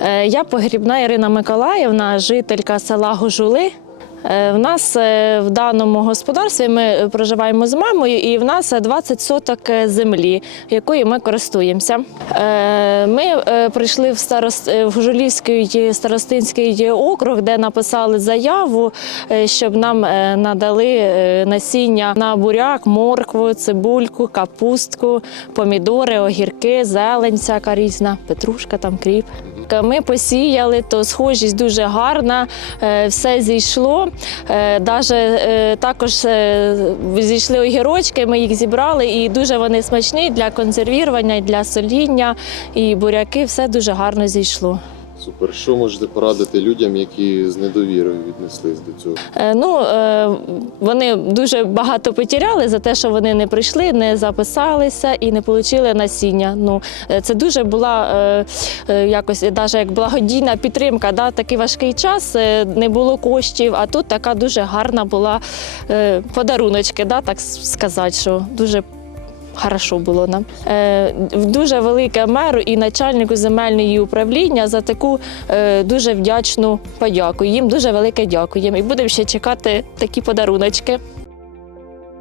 Е, Я погрібна Ірина Миколаївна, жителька села Гожули. Е, В нас е, в даному господарстві ми проживаємо з мамою, і в нас е, 20 соток землі, якою ми користуємося. Ми прийшли в старост в Гужулівський старостинський округ, де написали заяву, щоб нам надали насіння на буряк, моркву, цибульку, капустку, помідори, огірки, зелень, всяка різна, петрушка, там кріп. Ми посіяли, то схожість дуже гарна, е, все зійшло. Е, Даже е, також зійшли огірочки, ми їх зібрали, і дуже вони смачні для консервірування, для соління, і буряки, все дуже гарно зійшло. Супер. Що можете порадити людям, які з недовірою віднеслись до цього? Е, Ну, е, вони дуже багато потеряли за те, що вони не прийшли, не записалися і не отримали насіння. Ну, е, це дуже була е, е, якось навіть як благодійна підтримка. Да? Такий важкий час, е, не було коштів, а тут така дуже гарна була е, подаруночки, да? так сказати, що дуже Хорошо було нам. Е, дуже велике меру і начальнику земельної управління за таку е, дуже вдячну подяку. Їм дуже велике дякуємо. І будемо ще чекати такі подаруночки.